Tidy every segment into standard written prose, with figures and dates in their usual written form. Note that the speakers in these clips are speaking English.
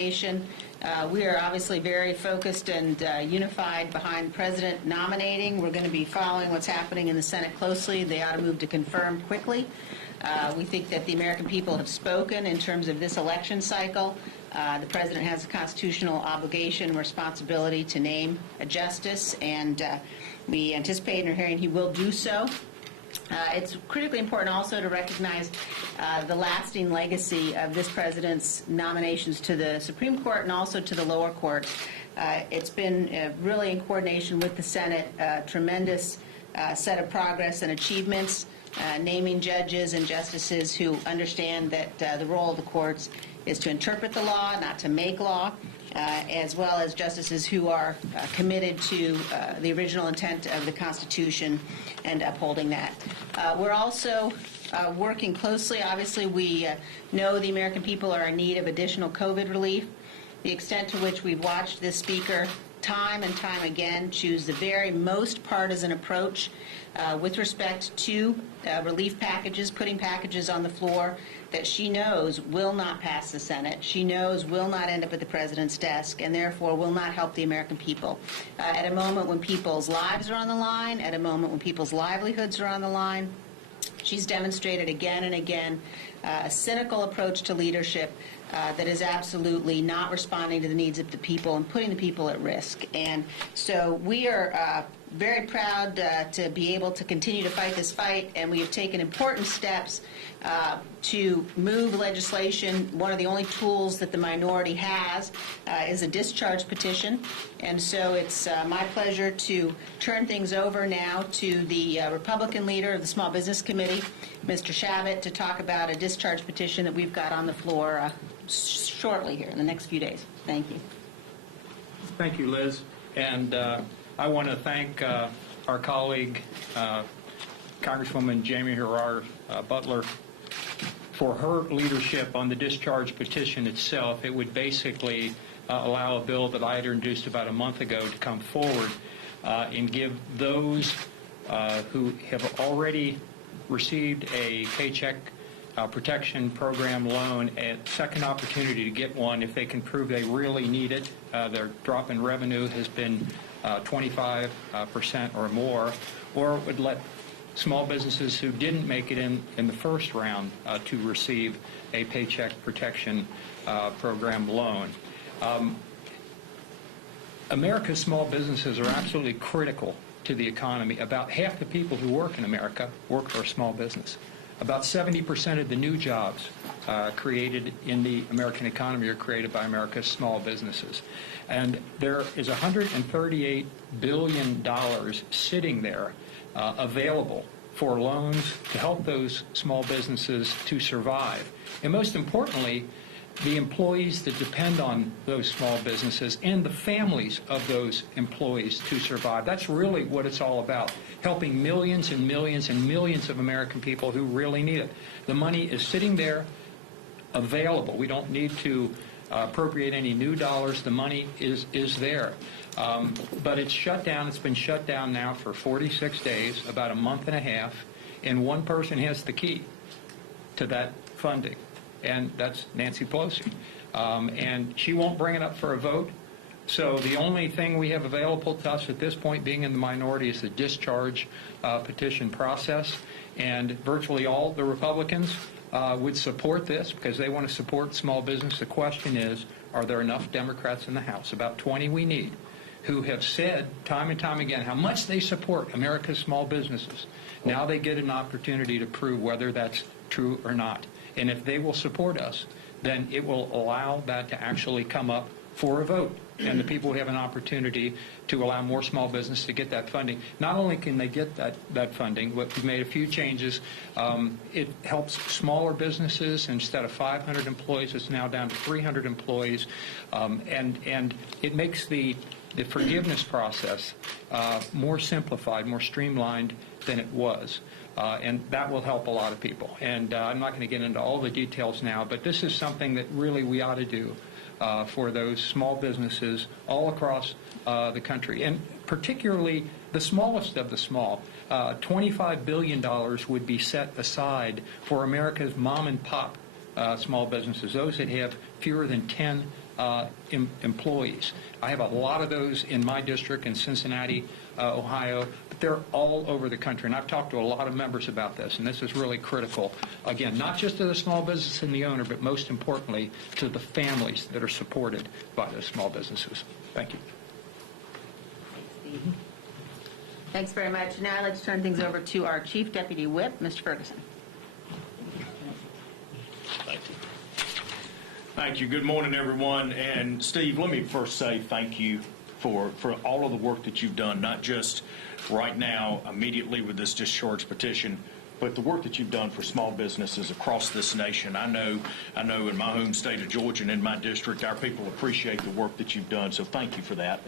We are obviously very focused and unified behind the President nominating. We're going to be following what's happening in the Senate closely. They ought to move to confirm quickly. We think that the American people have spoken in terms of this election cycle. The President has a constitutional obligation and responsibility to name a justice, and we anticipate in our hearing he will do so. It's critically important also to recognize the lasting legacy of this president's nominations to the Supreme Court and also to the lower courts. It's been really in coordination with the Senate, a tremendous set of progress and achievements, naming judges and justices who understand that the role of the courts is to interpret the law, not to make law, as well as justices who are committed to the original intent of the Constitution and upholding that. We're also working closely. Obviously, we know the American people are in need of additional COVID relief. The extent to which we've watched this speaker time and time again choose the very most partisan approach with respect to relief packages, putting packages on the floor that she knows will not pass the Senate, she knows will not end up at the President's desk, and therefore will not help the American people. At a moment when people's lives are on the line, at a moment when people's livelihoods are on the line, she's demonstrated again and again a cynical approach to leadership that is absolutely not responding to the needs of the people and putting the people at risk. And so we are very proud to be able to continue to fight this fight, and we have taken important steps to move legislation. One of the only tools that the minority has is a discharge petition, and so it's my pleasure to turn things over now to the Republican leader of the Small Business Committee, Mr. Shabbat, to talk about a discharge petition that we've got on the floor shortly here in the next few days. Thank you. Thank you, Liz. And I want to thank our colleague, Congresswoman Jamie Herrera Butler, for her leadership on the discharge petition itself. It would basically allow a bill that I had introduced about a month ago to come forward and give those who have already received a paycheck protection program loan a second opportunity to get one if they can prove they really need it. Their drop in revenue has been 25% or more, or it would let small businesses who didn't make it in the first round to receive a paycheck protection program loan. America's small businesses are absolutely critical to the economy. About half the people who work in America work for a small business. About 70% of the new jobs created in the American economy are created by America's small businesses. And there is $138 billion sitting there available for loans to help those small businesses to survive. And most importantly, the employees that depend on those small businesses and the families of those employees to survive. That's really what it's all about, helping millions and millions and millions of American people who really need it. The money is sitting there available. We don't need to appropriate any new dollars. The money is there. But it's shut down. It's been shut down now for 46 days, about a month and a half, and one person has the key to that funding, and that's Nancy Pelosi. And she won't bring it up for a vote. So the only thing we have available to us at this point, being in the minority, is the discharge petition process. And virtually all the Republicans would support this because they want to support small business. The question is, are there enough Democrats in the House, about 20 we need, who have said time and time again how much they support America's small businesses? Now they get an opportunity to prove whether that's true or not. And if they will support us, then it will allow that to actually come up for a vote. And the people have an opportunity to allow more small business to get that funding. Not only can they get that funding, but we've made a few changes. It helps smaller businesses. Instead of 500 employees, it's now down to 300 employees. And it makes the forgiveness process more simplified, more streamlined than it was. And that will help a lot of people. And I'm not going to get into all the details now, but this is something that really we ought to do for those small businesses all across the country, and particularly the smallest of the small. $25 billion would be set aside for America's mom and pop small businesses, those that have fewer than 10 employees. I have a lot of those in my district in Cincinnati, Ohio, but they're all over the country. And I've talked to a lot of members about this, and this is really critical. Again, not just to the small business and the owner, but most importantly to the families that are supported by those small businesses. Thank you. Thanks, Steve. Thanks very much. Now let's turn things over to our Chief Deputy Whip, Mr. Ferguson. Thank you. Thank you. Good morning, everyone. And Steve, let me first say thank you for all of the work that you've done, not just right now, immediately with this discharge petition, but the work that you've done for small businesses across this nation. I know in my home state of Georgia and in my district, our people appreciate the work that you've done, so thank you for that.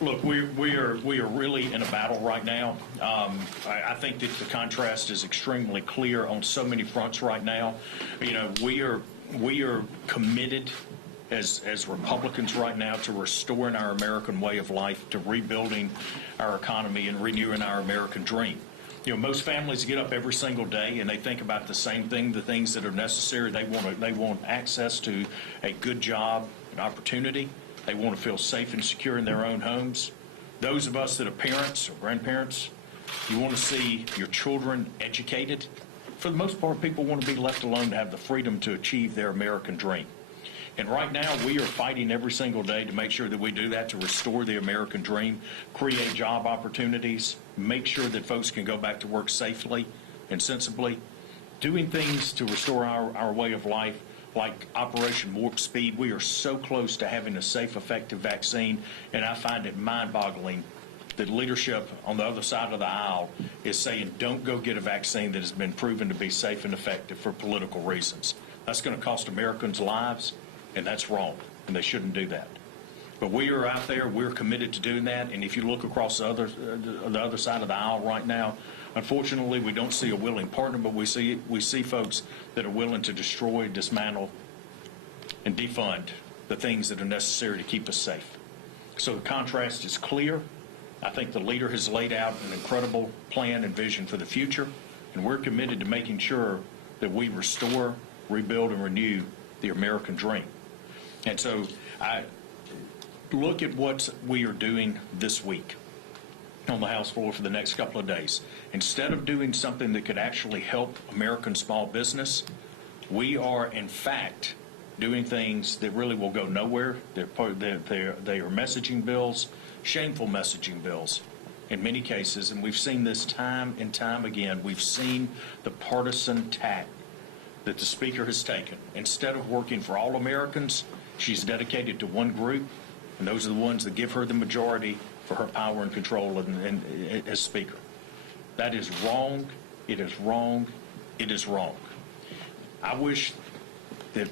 Look, we are really in a battle right now. I think that the contrast is extremely clear on so many fronts right now. You know, we are committed as Republicans right now to restoring our American way of life, to rebuilding our economy and renewing our American dream. You know, most families get up every single day and they think about the same thing, the things that are necessary. They want access to a good job, an opportunity. They want to feel safe and secure in their own homes. Those of us that are parents or grandparents, you want to see your children educated. For the most part, people want to be left alone to have the freedom to achieve their American dream. And right now, we are fighting every single day to make sure that we do that, to restore the American dream, create job opportunities, make sure that folks can go back to work safely and sensibly, doing things to restore our way of life, like Operation Warp Speed. We are so close to having a safe, effective vaccine, and I find it mind-boggling that leadership on the other side of the aisle is saying don't go get a vaccine that has been proven to be safe and effective for political reasons. That's going to cost Americans lives, and that's wrong, and they shouldn't do that. But we are out there, we're committed to doing that, and if you look across the other side of the aisle right now, unfortunately we don't see a willing partner, but we see folks that are willing to destroy, dismantle, and defund the things that are necessary to keep us safe. So the contrast is clear. I think the leader has laid out an incredible plan and vision for the future, and we're committed to making sure that we restore, rebuild, and renew the American dream. And so I look at what we are doing this week on the House floor for the next couple of days. Instead of doing something that could actually help American small business, we are, in fact, doing things that really will go nowhere. They are messaging bills, shameful messaging bills in many cases, and we've seen this time and time again. We've seen the partisan tack that the Speaker has taken. Instead of working for all Americans, she's dedicated to one group, and those are the ones that give her the majority for her power and control as Speaker. That is wrong. It is wrong. It is wrong. I wish that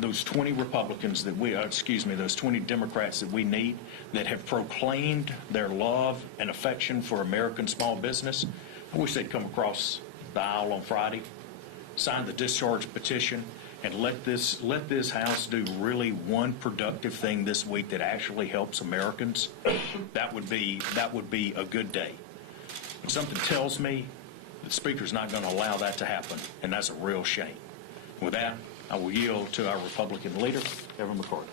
those 20 Republicans that those 20 Democrats that we need that have proclaimed their love and affection for American small business, I wish they'd come across the aisle on Friday, sign the discharge petition, and let this House do really one productive thing this week that actually helps Americans. That would be a good day. And something tells me the Speaker's not going to allow that to happen, and that's a real shame. With that, I will yield to our Republican leader, Evan McCarthy.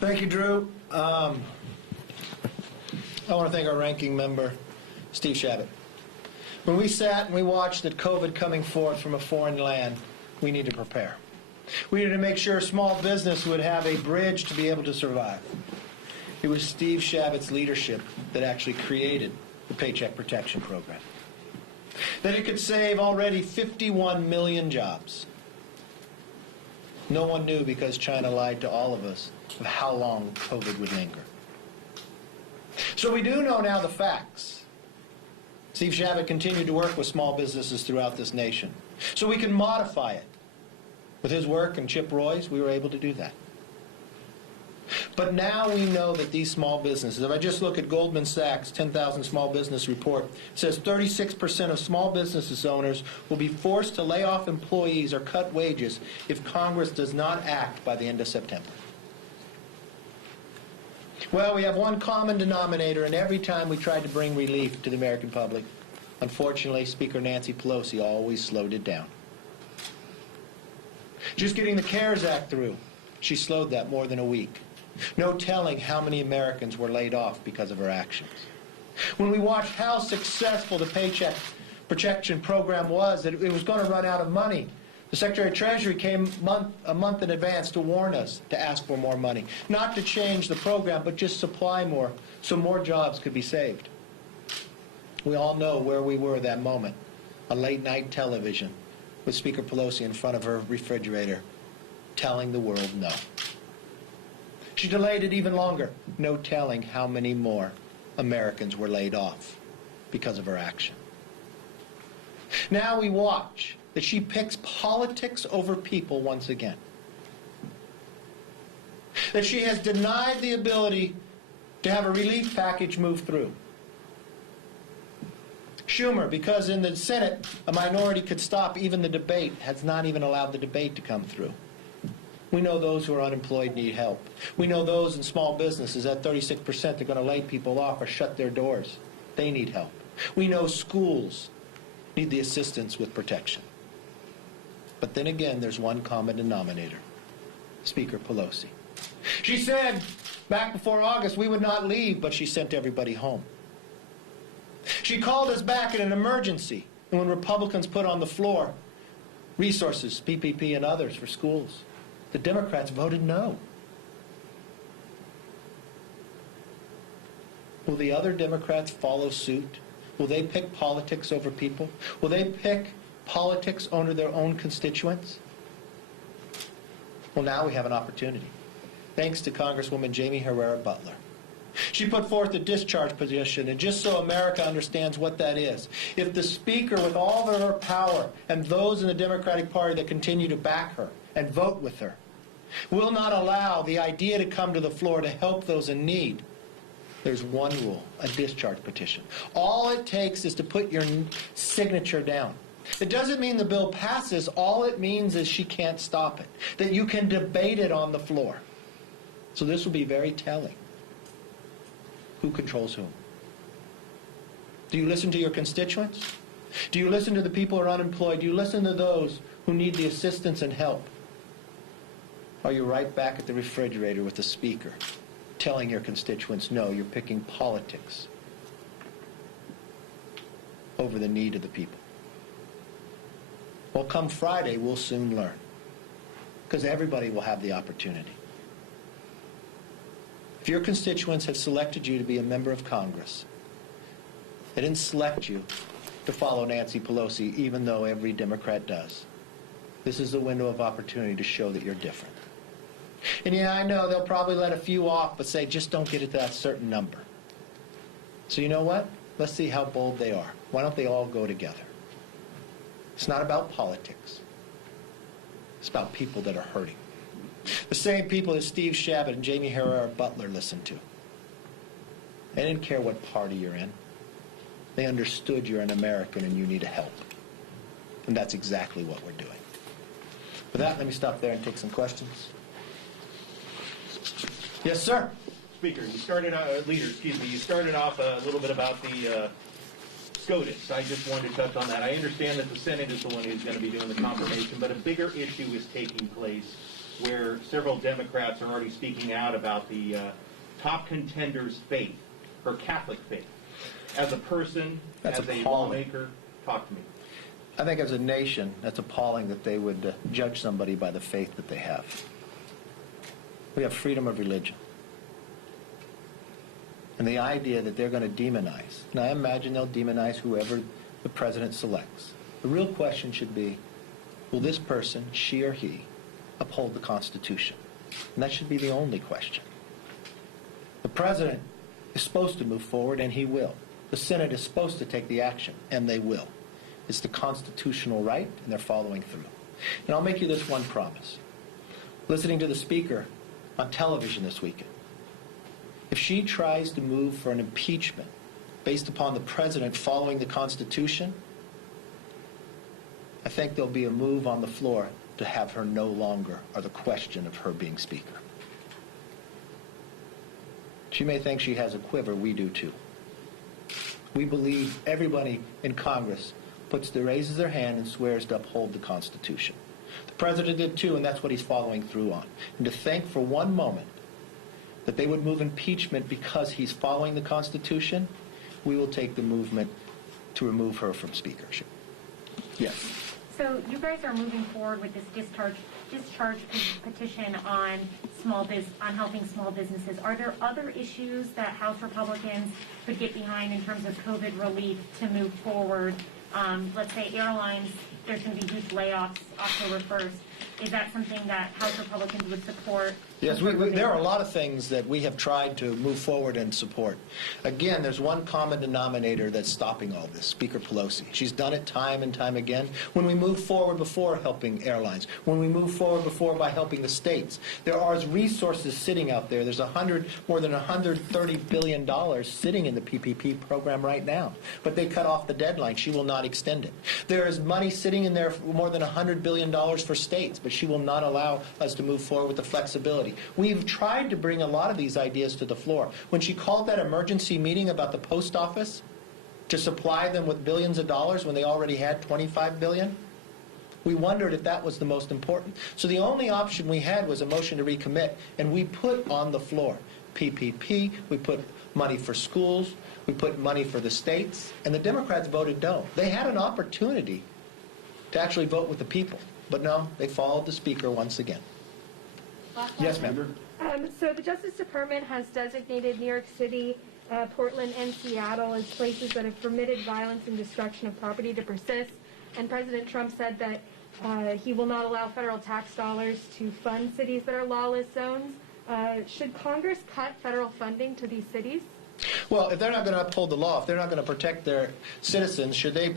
Thank you, Drew. I want to thank our ranking member, Steve Shabbat. When we sat and we watched that COVID coming forth from a foreign land, we needed to prepare. We needed to make sure small business would have a bridge to be able to survive. It was Steve Shabbat's leadership that actually created the Paycheck Protection Program. That it could save already 51 million jobs. No one knew, because China lied to all of us, of how long COVID would linger. So we do know now the facts. Steve Shabbat continued to work with small businesses throughout this nation, so we can modify it. With his work and Chip Roy's, we were able to do that. But now we know that these small businesses, if I just look at Goldman Sachs' 10,000 Small Business Report, it says 36% of small business owners will be forced to lay off employees or cut wages if Congress does not act by the end of September. Well, we have one common denominator, and every time we tried to bring relief to the American public, unfortunately, Speaker Nancy Pelosi always slowed it down. Just getting the CARES Act through, she slowed that more than a week. No telling how many Americans were laid off because of her actions. When we watched how successful the Paycheck Protection Program was, that it was going to run out of money, the Secretary of Treasury came a month in advance to warn us to ask for more money. Not to change the program, but just supply more so more jobs could be saved. We all know where we were at that moment, on late-night television with Speaker Pelosi in front of her refrigerator telling the world no. She delayed it even longer, no telling how many more Americans were laid off because of her action. Now we watch that she picks politics over people once again. That she has denied the ability to have a relief package move through. Schumer, because in the Senate a minority could stop even the debate, has not even allowed the debate to come through. We know those who are unemployed need help. We know those in small businesses, at 36%, they're going to lay people off or shut their doors. They need help. We know schools need the assistance with protection. But then again, there's one common denominator, Speaker Pelosi. She said back before August we would not leave, but she sent everybody home. She called us back in an emergency, and when Republicans put on the floor resources, PPP and others for schools, the Democrats voted no. Will the other Democrats follow suit? Will they pick politics over people? Will they pick politics over their own constituents? Well, now we have an opportunity, thanks to Congresswoman Jamie Herrera Butler. She put forth a discharge petition, and just so America understands what that is, if the Speaker, with all of her power, and those in the Democratic Party that continue to back her and vote with her, will not allow the idea to come to the floor to help those in need, there's one rule, a discharge petition. All it takes is to put your signature down. It doesn't mean the bill passes. All it means is she can't stop it, that you can debate it on the floor. So this will be very telling. Who controls whom? Do you listen to your constituents? Do you listen to the people who are unemployed? Do you listen to those who need the assistance and help? Are you right back at the refrigerator with the Speaker, telling your constituents, no, you're picking politics over the need of the people? Well, come Friday, we'll soon learn, because everybody will have the opportunity. If your constituents have selected you to be a member of Congress, they didn't select you to follow Nancy Pelosi, even though every Democrat does. This is the window of opportunity to show that you're different. And yeah, I know they'll probably let a few off, but say, just don't get it to that certain number. So you know what? Let's see how bold they are. Why don't they all go together? It's not about politics. It's about people that are hurting. The same people that Steve Chabot and Jamie Herrera Butler listened to. They didn't care what party you're in. They understood you're an American and you need help. And that's exactly what we're doing. With that, let me stop there and take some questions. Yes, sir. Speaker, you started you started off a little bit about the SCOTUS. I just wanted to touch on that. I understand that the Senate is the one who's going to be doing the confirmation, but a bigger issue is taking place where several Democrats are already speaking out about the top contender's faith, her Catholic faith. As a person, That's as a appalling. lawmaker, talk to me. I think as a nation, that's appalling that they would judge somebody by the faith that they have. We have freedom of religion. And the idea that they're going to demonize, and I imagine they'll demonize whoever the president selects. The real question should be, will this person, she or he, uphold the Constitution? And that should be the only question. The president is supposed to move forward, and he will. The Senate is supposed to take the action, and they will. It's the constitutional right, and they're following through. And I'll make you this one promise. Listening to the Speaker on television this weekend, if she tries to move for an impeachment based upon the president following the Constitution, I think there'll be a move on the floor to have her no longer, or the question of her being Speaker. She may think she has a quiver. We do too. We believe everybody in Congress raises their hand and swears to uphold the Constitution. The President did too, and that's what he's following through on. And to think for one moment that they would move impeachment because he's following the Constitution, we will take the movement to remove her from speakership. Yes. So you guys are moving forward with this discharge petition on helping small businesses. Are there other issues that House Republicans could get behind in terms of COVID relief to move forward? Let's say airlines, there's going to be huge layoffs October 1st. Is that something that House Republicans would support? Yes, there are a lot of things that we have tried to move forward and support. Again, there's one common denominator that's stopping all this, Speaker Pelosi. She's done it time and time again. When we move forward before helping airlines, when we move forward before by helping the states, there are resources sitting out there. There's more than $130 billion sitting in the PPP program right now. But they cut off the deadline. She will not extend it. There is money sitting in there, more than $100 billion for states, but she will not allow us to move forward with the flexibility. We've tried to bring a lot of these ideas to the floor. When she called that emergency meeting about the post office to supply them with billions of dollars when they already had $25 billion, we wondered if that was the most important. So the only option we had was a motion to recommit, and we put on the floor PPP, we put money for schools, we put money for the states, and the Democrats voted no. They had an opportunity to actually vote with the people, but no, they followed the Speaker once again. Yes, ma'am. So the Justice Department has designated New York City, Portland, and Seattle as places that have permitted violence and destruction of property to persist. And President Trump said that he will not allow federal tax dollars to fund cities that are lawless zones. Should Congress cut federal funding to these cities? Well, if they're not going to uphold the law, if they're not going to protect their citizens, should they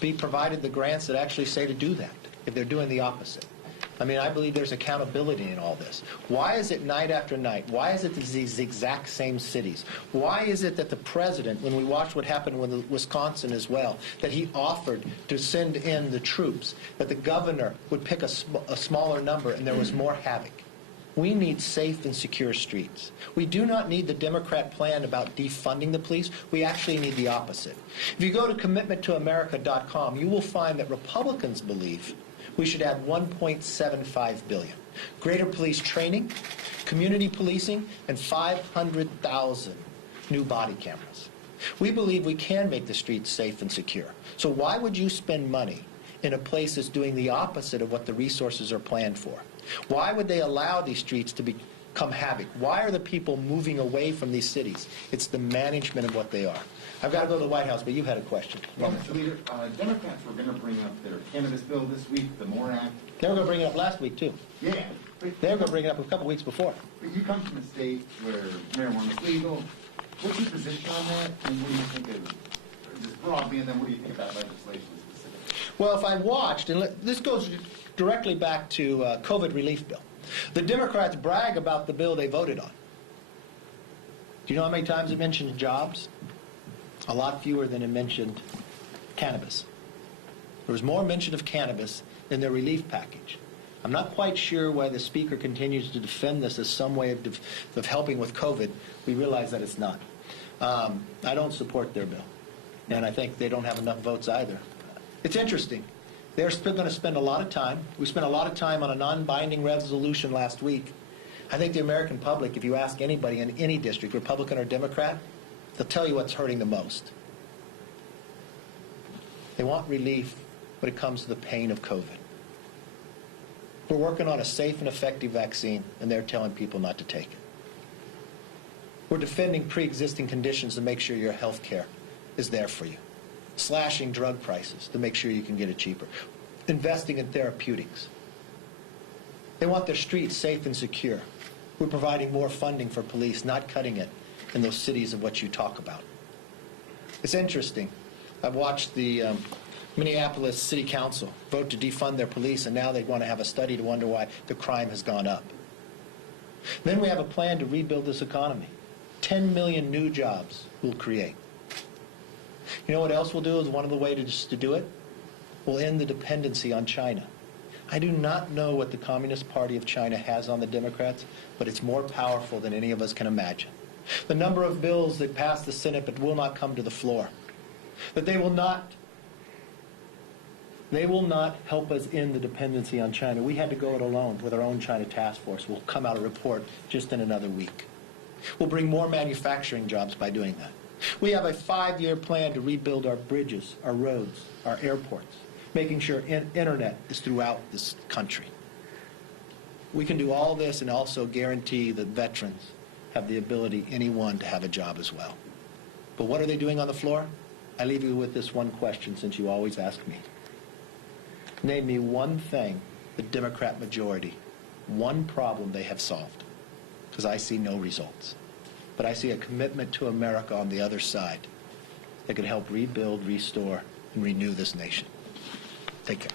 be provided the grants that actually say to do that, if they're doing the opposite? I mean, I believe there's accountability in all this. Why is it night after night? Why is it these exact same cities? Why is it that the president, when we watched what happened with Wisconsin as well, that he offered to send in the troops, that the governor would pick a smaller number and there was more havoc? We need safe and secure streets. We do not need the Democrat plan about defunding the police. We actually need the opposite. If you go to commitmenttoamerica.com, you will find that Republicans believe we should add $1.75 billion. Greater police training, community policing, and 500,000 new body cameras. We believe we can make the streets safe and secure. So why would you spend money in a place that's doing the opposite of what the resources are planned for? Why would they allow these streets to become havoc? Why are the people moving away from these cities? It's the management of what they are. I've got to go to the White House, but you had a question. Well, Mr. Leader, Democrats were going to bring up their cannabis bill this week, the MORE Act. They were going to bring it up last week, too. Yeah. They were going to bring it up a couple weeks before. But you come from a state where marijuana is legal. What's your position on that? And what do you think of, just broadly, and then what do you think about legislation specifically? Well, if I watched, and this goes directly back to COVID relief bill. The Democrats brag about the bill they voted on. Do you know how many times it mentioned jobs? A lot fewer than it mentioned cannabis. There was more mention of cannabis in their relief package. I'm not quite sure why the Speaker continues to defend this as some way of helping with COVID. We realize that it's not. I don't support their bill, and I think they don't have enough votes either. It's interesting. They're still going to spend a lot of time. We spent a lot of time on a non-binding resolution last week. I think the American public, if you ask anybody in any district, Republican or Democrat, they'll tell you what's hurting the most. They want relief when it comes to the pain of COVID. We're working on a safe and effective vaccine, and they're telling people not to take it. We're defending pre-existing conditions to make sure your health care is there for you. Slashing drug prices to make sure you can get it cheaper. Investing in therapeutics. They want their streets safe and secure. We're providing more funding for police, not cutting it in those cities of what you talk about. It's interesting. I've watched the Minneapolis City Council vote to defund their police, and now they want to have a study to wonder why the crime has gone up. Then we have a plan to rebuild this economy. 10 million new jobs we'll create. You know what else we'll do is one of the ways to do it? We'll end the dependency on China. I do not know what the Communist Party of China has on the Democrats, but it's more powerful than any of us can imagine. The number of bills that pass the Senate but will not come to the floor, that they will not They will not help us end the dependency on China. We had to go it alone with our own China task force. We'll come out a report just in another week. We'll bring more manufacturing jobs by doing that. We have a 5-year plan to rebuild our bridges, our roads, our airports, making sure internet is throughout this country. We can do all this and also guarantee that veterans have the ability, anyone, to have a job as well. But what are they doing on the floor? I leave you with this one question, since you always ask me. Name me one thing, the Democrat majority, one problem they have solved, because I see no results. But I see a commitment to America on the other side that could help rebuild, restore, and renew this nation. Take care.